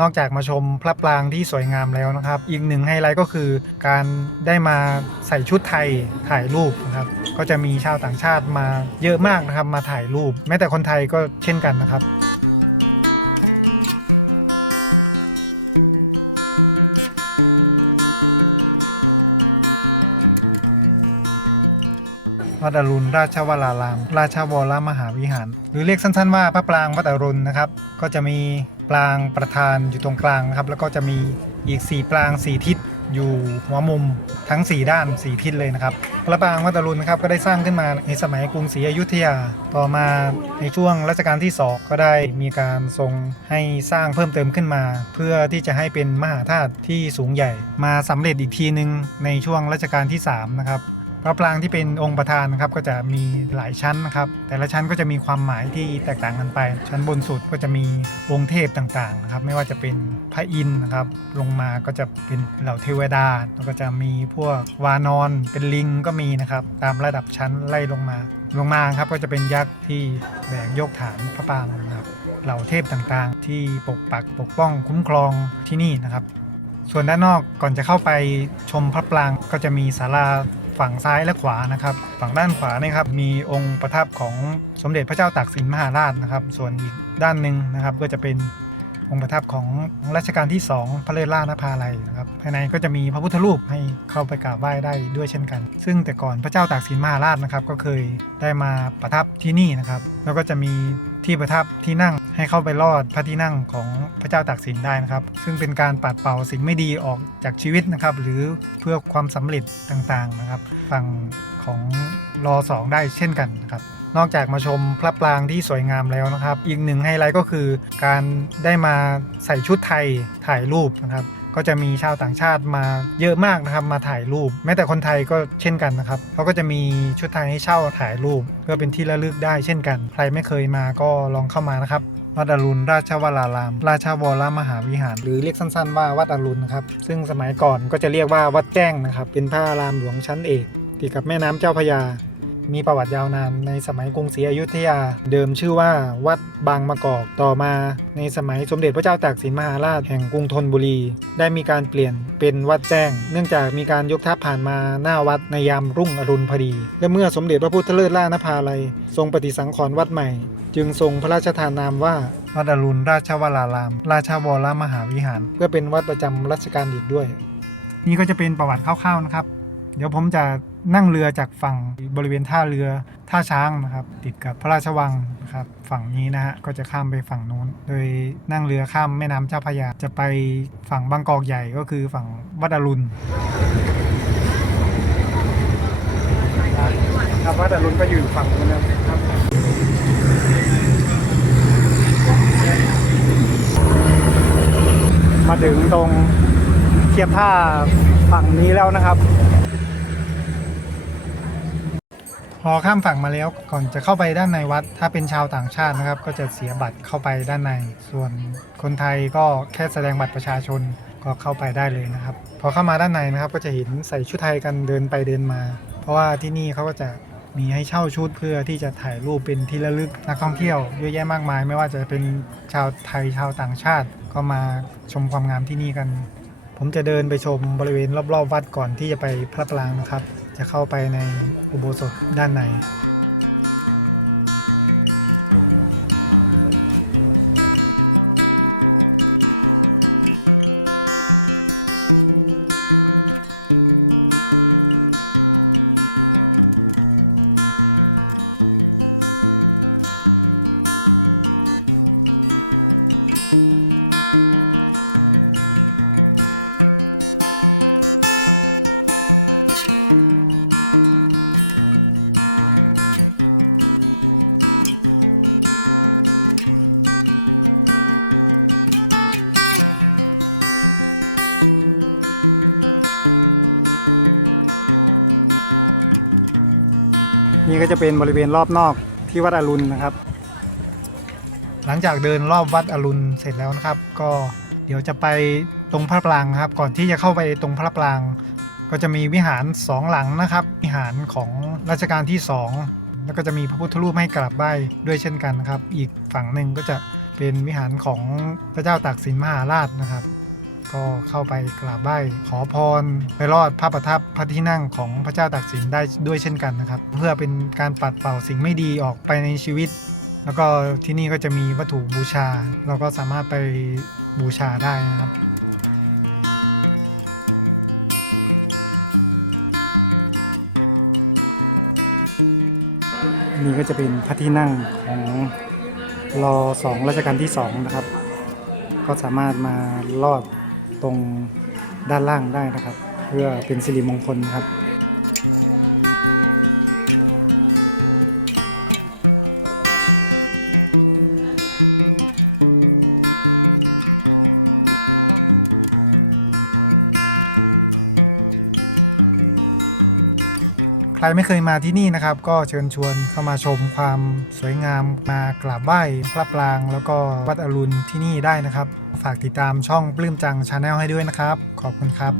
นอกจากมาชมพระปรางที่สวยงามแล้วนะครับ อีกหนึ่งไฮไลท์ก็คือการได้มาใส่ชุดไทยถ่ายรูปนะครับ ก็จะมีชาวต่างชาติมาเยอะมากนะครับมาถ่ายรูป แม้แต่คนไทยก็เช่นกันนะครับวัดอรุณราชวราราม ราชวรมหาวิหาร หรือเรียกสั้นๆว่าพระปรางวัดอรุณนะครับ ก็จะมีปรางประธานอยู่ตรงกลางนะครับ แล้วก็จะมีอีก 4 ปราง 4 ทิศอยู่หัวมุมทั้ง 4 ด้าน 4 ทิศเลยนะครับพระปรางวัดอรุณนะครับก็ได้สร้างขึ้นมาในสมัยกรุงศรีอยุธยาต่อมาในช่วงรัชกาลที่ 2 ก็ได้มีการทรงให้สร้างเพิ่มเติมขึ้นมา เพื่อที่จะให้เป็นมหาธาตุที่สูงใหญ่ มาสำเร็จอีกทีหนึ่งในช่วงรัชกาลที่3นะครับ พระปรางที่เป็นองค์ประธานครับก็จะมีหลายชั้นนะครับ แต่ละชั้นก็จะมีความหมายที่แตกต่างกันไป ชั้นบนสุดก็จะมีวงเทพต่างๆครับไม่ว่าจะเป็นพระอินทร์ครับลงมาก็จะเป็นเหล่าเทวดาแล้วก็จะมีพวกวานอนเป็นลิงก็มีนะครับ ตามระดับชั้นไล่ลงมา ลงมาครับก็จะเป็นยักษ์ที่เดินยกฐานพระปรางเหล่าเทพต่างๆ ที่ปกปักปกป้องคุ้มครองที่นี่นะครับ ส่วนด้านนอกก่อนจะเข้าไปชมพระปรางก็จะมีศาลาฝั่งซ้ายและขวานะครับ ฝั่งด้านขวานะครับมีองค์ประทับของสมเด็จพระเจ้าตากสินมหาราชนะครับ ส่วนอีกด้านหนึ่งนะครับก็จะเป็นองค์ประทับของรัชกาลที่ 2 พระเลิศล่านภาลัยครับภายในก็จะมีพระพุทธรูปให้เข้าไปกราบไหว้ได้ด้วยเช่นกัน ซึ่งแต่ก่อนพระเจ้าตากสินมหาราชนะครับก็เคยได้มาประทับที่นี่นะครับ แล้วก็จะมีที่ประทับที่นั่งให้เข้าไปลอดพระที่นั่งของ พระเจ้าตักสินได้นะครับ ซึ่งเป็นการปัดเป่าสิ่งไม่ดีออกจากชีวิตนะครับ หรือเพื่อความสำเร็จต่างๆนะครับฝั่งของรอสองได้เช่นกันครับ นอกจากมาชมพระปรางที่สวยงามแล้วนะครับ อีกหนึ่งไฮไลท์ก็คือการได้มาใส่ชุดไทยถ่ายรูปนะครับ ก็จะมีชาวต่างชาติมาเยอะมากนะครับ มาถ่ายรูป แม้แต่คนไทยก็เช่นกันนะครับเขาก็จะมีชุดไทยให้เช่าถ่ายรูป เพื่อเป็นที่ระลึกได้เช่นกัน ใครไม่เคยมาก็ลองเข้ามานะครับวัดอรุณราชวราราม ราชวรมหาวิหาร หรือเรียกสั้นๆว่าวัดอรุณนะครับ ซึ่งสมัยก่อนก็จะเรียกว่าวัดแจ้งนะครับ เป็นพระอารามหลวงชั้นเอกติดกับแม่น้ำเจ้าพระยา มีประวัติยาวนานในสมัยกรุงศรีอยุธยา เดิมชื่อว่าวัดบางมะกอกต่อมาในสมัยสมเด็จพระเจ้าตากสินมหาราชแห่งกรุงธนบุรี ได้มีการเปลี่ยนเป็นวัดแจ้ง เนื่องจากมีการยกทัพผ่านมาหน้าวัดในยามรุ่งอรุณพอดี และเมื่อสมเด็จพระพุทธเลิศล่านภาลัย ทรงปฏิสังขรณ์วัดใหม่ จึงทรงพระราชทานนามว่าวัดอรุณราชวราราม ราชวรมหาวิหารเพื่อเป็นวัดประจำรัชกาลอีกด้วย นี่ก็จะเป็นประวัติคร่าวๆนะครับ เดี๋ยวผมจะนั่งเรือจากฝั่ง บริเวณท่าเรือท่าช้างนะครับ ติดกับพระราชวังนะครับ ฝั่งนี้นะฮะก็จะข้ามไปฝั่งนู้น โดยนั่งเรือข้ามแม่น้ำเจ้าพระยาจะไปฝั่งบางกอกใหญ่ก็คือฝั่งวัดอรุณครับวัดอรุณก็อยู่ฝั่งนู้นนะมาถึงตรงเทียบท่าฝั่งนี้แล้วนะครับ พอข้ามฝั่งมาแล้วก่อนจะเข้าไปด้านในวัด ถ้าเป็นชาวต่างชาตินะครับ ก็จะเสียบัตรเข้าไปด้านใน ส่วนคนไทยก็แค่แสดงบัตรประชาชนก็เข้าไปได้เลยนะครับ พอเข้ามาด้านในนะครับ ก็จะเห็นใส่ชุดไทยกันเดินไปเดินมา เพราะว่าที่นี่เขาก็จะมีให้เช่าชุดเพื่อที่จะถ่ายรูปเป็นที่ระลึกนักท่องเที่ยวเยอะแยะมากมาย ไม่ว่าจะเป็นชาวไทยชาวต่างชาติ ก็มาชมความงามที่นี่กัน ผมจะเดินไปชมบริเวณรอบๆวัดก่อนที่จะไปพระปรางนะครับ จะเข้าไปในอุโบสถด้านใน เป็นบริเวณรอบนอกที่วัดอรุณนะครับ หลังจากเดินรอบวัดอรุณเสร็จแล้วนะครับ ก็เดี๋ยวจะไปตรงพระปรางนะครับ ก่อนที่จะเข้าไปตรงพระปราง ก็จะมีวิหารสองหลังนะครับ วิหารของรัชกาลที่สองแล้วก็จะมีพระพุทธรูปให้กราบไหว้ด้วยเช่นกันครับ อีกฝั่งหนึ่งก็จะเป็นวิหารของพระเจ้าตากสินมหาราชนะครับ ก็เข้าไปกราบไหว้ขอพรไปรอดพระประทับพระที่นั่งของพระเจ้าตากสินได้ด้วยเช่นกันนะครับ เพื่อเป็นการปัดเป่าสิ่งไม่ดีออกไปในชีวิต แล้วก็ที่นี่ก็จะมีวัตถุบูชาเราก็สามารถไปบูชาได้นะครับนี่ก็จะเป็นพระที่นั่งของรอสองรัชกาลที่สองนะครับ ก็สามารถมาลอด ตรงด้านล่างได้นะครับ เพื่อเป็นสิริมงคลนะครับ ใครไม่เคยมาที่นี่นะครับ ก็เชิญชวนเข้ามาชมความสวยงามมากราบไหว้พระปราง แล้วก็วัดอรุณที่นี่ได้นะครับ ฝากติดตามช่องปลื้มจังชาแนลให้ด้วยนะครับ ขอบคุณครับ